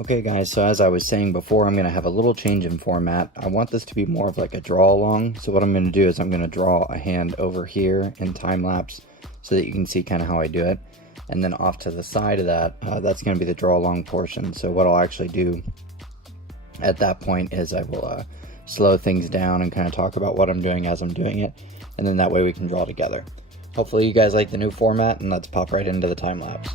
Okay guys, so as I was saying before, I'm going to have a little change in format. I want this to be more of like a draw along. So what I'm going to do is I'm going to draw a hand over here in time lapse so that you can see kind of how I do it. And then off to the side of that, that's going to be the draw along portion. So what I'll actually do at that point is I will slow things down and kind of talk about what I'm doing as I'm doing it. And then that way we can draw together. Hopefully you guys like the new format, and let's pop right into the time lapse.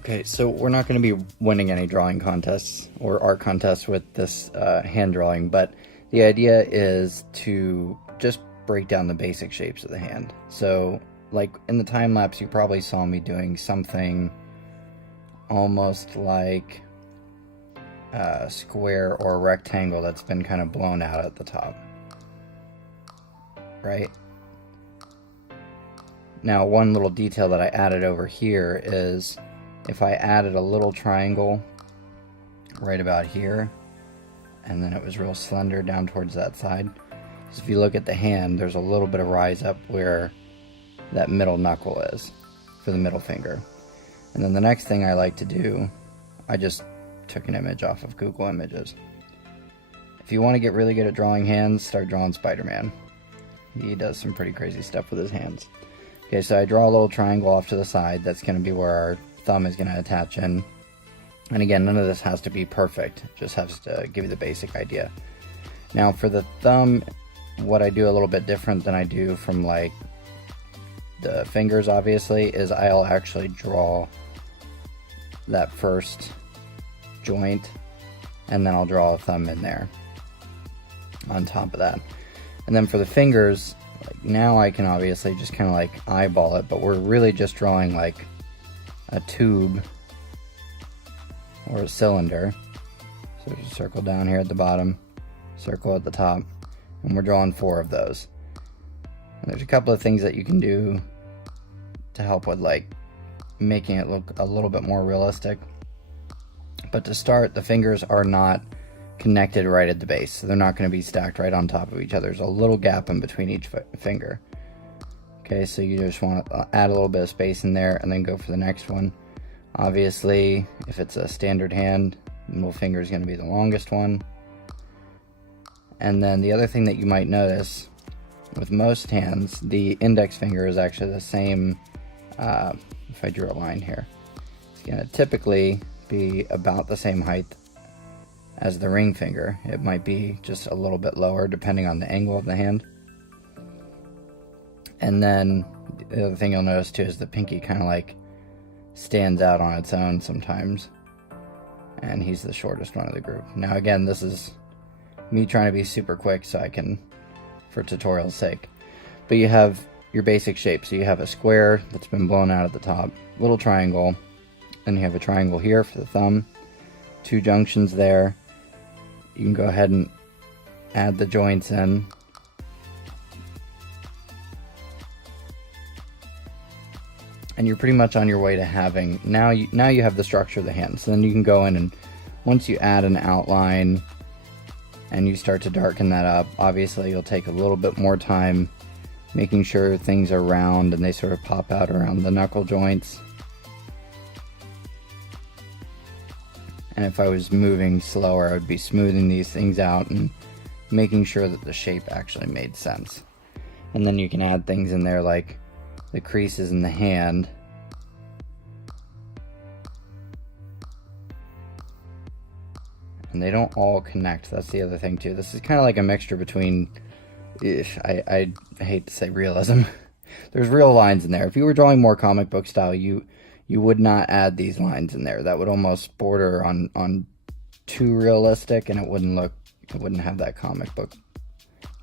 Okay, so we're not going to be winning any drawing contests or art contests with this hand drawing, but the idea is to just break down the basic shapes of the hand. So, like in the time lapse, you probably saw me doing something almost like a square or a rectangle that's been kind of blown out at the top, right? Now, one little detail that I added over here is if I added a little triangle right about here, and then it was real slender down towards that side. So if you look at the hand, there's a little bit of rise up where that middle knuckle is for the middle finger. And then the next thing I like to do, I just took an image off of Google Images. If you want to get really good at drawing hands, start drawing Spider-Man. He does some pretty crazy stuff with his hands. Okay, so I draw a little triangle off to the side. That's going to be where our thumb is going to attach in. And again, none of this has to be perfect, it just has to give you the basic idea. Now for the thumb, what I do a little bit different than I do from like the fingers obviously is I'll actually draw that first joint and then I'll draw a thumb in there on top of that. And then for the fingers, like now I can obviously just kind of like eyeball it, but we're really just drawing like a tube or a cylinder. So there's a circle down here at the bottom, circle at the top, and we're drawing 4 of those. And there's a couple of things that you can do to help with like making it look a little bit more realistic. But to start, the fingers are not connected right at the base, so they're not going to be stacked right on top of each other. There's a little gap in between each finger. Okay, so you just want to add a little bit of space in there and then go for the next one. Obviously, if it's a standard hand, the middle finger is going to be the longest one. And then the other thing that you might notice with most hands, the index finger is actually the same. If I drew a line here, it's going to typically be about the same height as the ring finger. It might be just a little bit lower depending on the angle of the hand. And then the other thing you'll notice too is the pinky kind of like stands out on its own sometimes, and he's the shortest one of the group. Now again, this is me trying to be super quick so I can, for tutorial's sake. But you have your basic shape. So you have a square that's been blown out at the top, little triangle, and you have a triangle here for the thumb, 2 junctions there. You can go ahead and add the joints in. And you're pretty much on your way to having, now you have the structure of the hand. So then you can go in and once you add an outline and you start to darken that up, obviously you'll take a little bit more time making sure things are round and they sort of pop out around the knuckle joints. And if I was moving slower, I would be smoothing these things out and making sure that the shape actually made sense. And then you can add things in there like the creases in the hand. And they don't all connect. That's the other thing too. This is kind of like a mixture between, I hate to say realism. There's real lines in there. If you were drawing more comic book style, you would not add these lines in there. That would almost border on too realistic, and it wouldn't have that comic book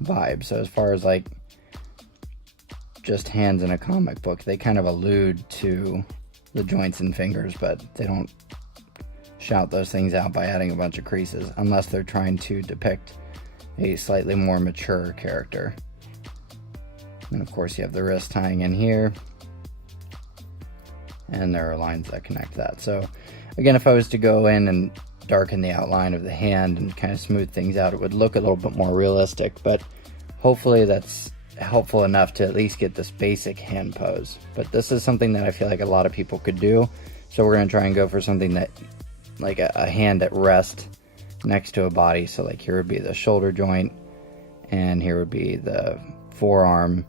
vibe. So as far as like just hands in a comic book, they kind of allude to the joints and fingers, but they don't shout those things out by adding a bunch of creases unless they're trying to depict a slightly more mature character. And of course you have the wrist tying in here, and there are lines that connect that. So Again, if I was to go in and darken the outline of the hand and kind of smooth things out, it would look a little bit more realistic, but hopefully that's helpful enough to at least get this basic hand pose. But this is something that I feel like a lot of people could do, so we're going to try and go for something that, like a hand at rest next to a body. So like here would be the shoulder joint, and here would be the forearm.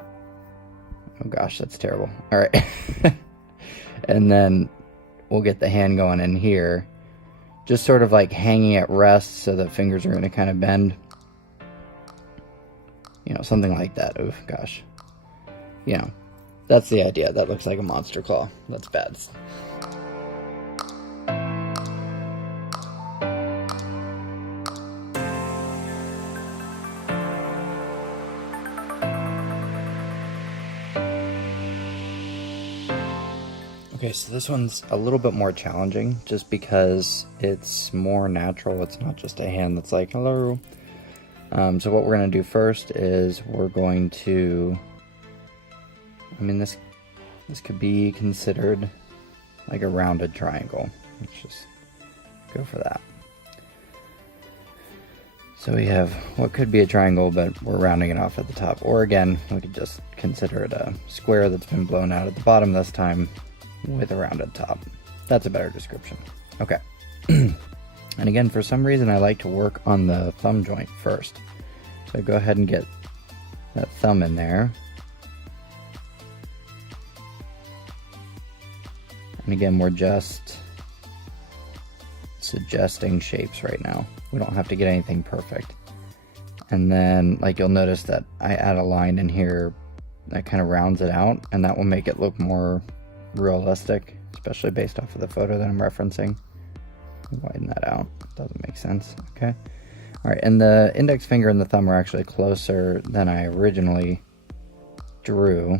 Oh gosh, that's terrible. All right. And then we'll get the hand going in here, just sort of like hanging at rest, so the fingers are going to kind of bend. You know, something like that. Oh gosh. You know, that's the idea. That looks like a monster claw. That's bad. Okay, so this one's a little bit more challenging just because it's more natural. It's not just a hand that's like, hello. So what we're going to do first is we're going to, I mean, this could be considered like a rounded triangle. Let's just go for that. So we have what could be a triangle, but we're rounding it off at the top. Or again, we could just consider it a square that's been blown out at the bottom this time, with a rounded top. That's a better description. Okay. And again, for some reason I like to work on the thumb joint first. So go ahead and get that thumb in there. And again, we're just suggesting shapes right now. We don't have to get anything perfect. And then, like, you'll notice that I add a line in here that kind of rounds it out, and that will make it look more realistic, especially based off of the photo that I'm referencing. Widen that out. Doesn't make sense. Okay. All right, and the index finger and the thumb are actually closer than I originally drew.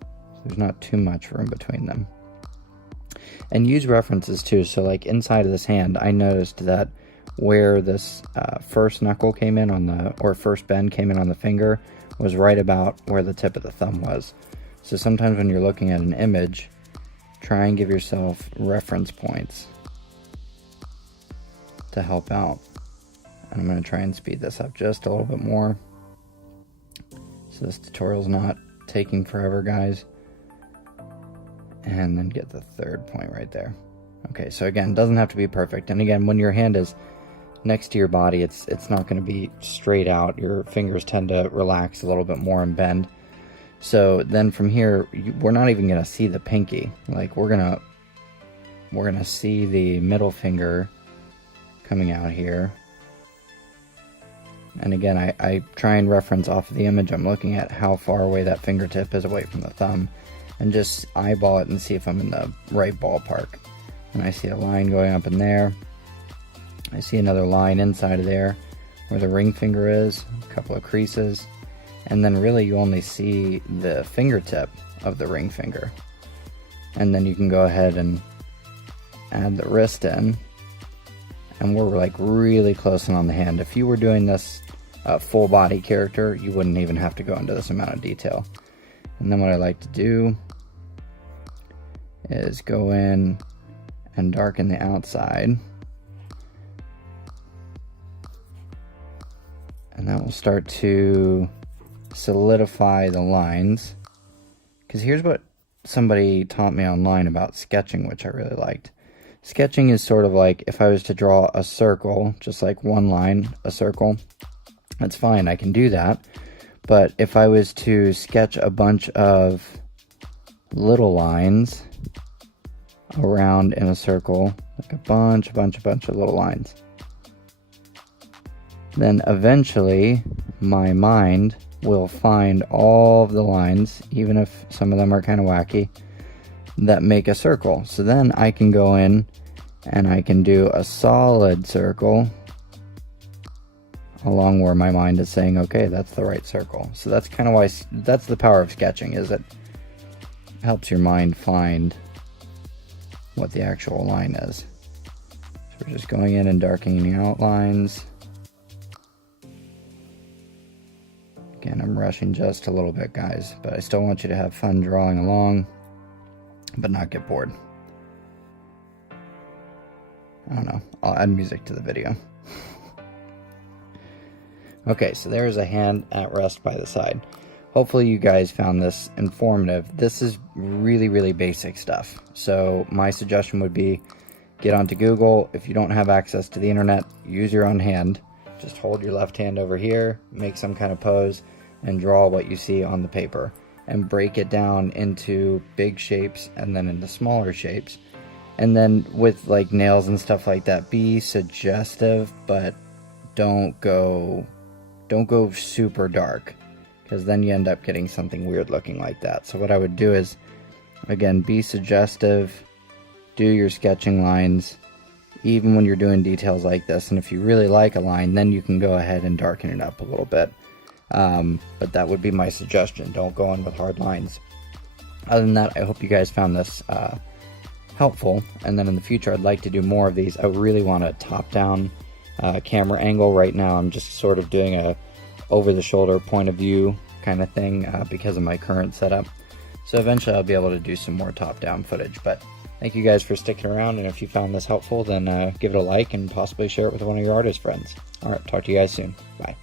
So there's not too much room between them. And use references too. So like inside of this hand, I noticed that where this first knuckle came in on the, or first bend came in on the finger, was right about where the tip of the thumb was. So sometimes when you're looking at an image, try and give yourself reference points to help out. And I'm going to try and speed this up just a little bit more, so this tutorial's not taking forever, guys. And then get the third point right there. Okay, so again, doesn't have to be perfect. And again, when your hand is next to your body, it's not going to be straight out. Your fingers tend to relax a little bit more and bend. So then from here, we're not even going to see the pinky. Like we're gonna see the middle finger coming out here. And again, I try and reference off of the image I'm looking at how far away that fingertip is away from the thumb, and just eyeball it and see if I'm in the right ballpark. And I see a line going up in there. I see another line inside of there where the ring finger is, a couple of creases, and then really you only see the fingertip of the ring finger. And then you can go ahead and add the wrist in, and we're like really close in on the hand. If you were doing this full body character, you wouldn't even have to go into this amount of detail. And then what I like to do is go in and darken the outside, and that will start to solidify the lines. Because here's what somebody taught me online about sketching, which I really liked. Sketching is sort of like if I was to draw a circle, just like one line, a circle, that's fine, I can do that. But if I was to sketch a bunch of little lines around in a circle, like a bunch of little lines, then eventually my mind will find all of the lines, even if some of them are kind of wacky, that make a circle. So then I can go in and I can do a solid circle along where my mind is saying, okay, that's the right circle. So that's kind of why, that's the power of sketching, is it helps your mind find what the actual line is. So we're just going in and darkening the outlines. Again, I'm rushing just a little bit, guys, but I still want you to have fun drawing along, but not get bored. I don't know, I'll add music to the video. Okay, so there's a hand at rest by the side. Hopefully you guys found this informative. This is really, really basic stuff. So my suggestion would be get onto Google. If you don't have access to the internet, use your own hand. Just hold your left hand over here, make some kind of pose, and draw what you see on the paper. And break it down into big shapes and then into smaller shapes. And then with like nails and stuff like that, be suggestive, but don't go super dark, because then you end up getting something weird looking like that. So what I would do is, again, be suggestive, do your sketching lines, even when you're doing details like this. And if you really like a line, then you can go ahead and darken it up a little bit. But that would be my suggestion. Don't go in with hard lines. Other than that, I hope you guys found this helpful. And then in the future, I'd like to do more of these. I really want a top-down camera angle. Right now I'm just sort of doing a over-the-shoulder point of view kind of thing because of my current setup. So eventually I'll be able to do some more top-down footage. But thank you guys for sticking around, and if you found this helpful, then give it a like and possibly share it with one of your artist friends. Alright, talk to you guys soon. Bye.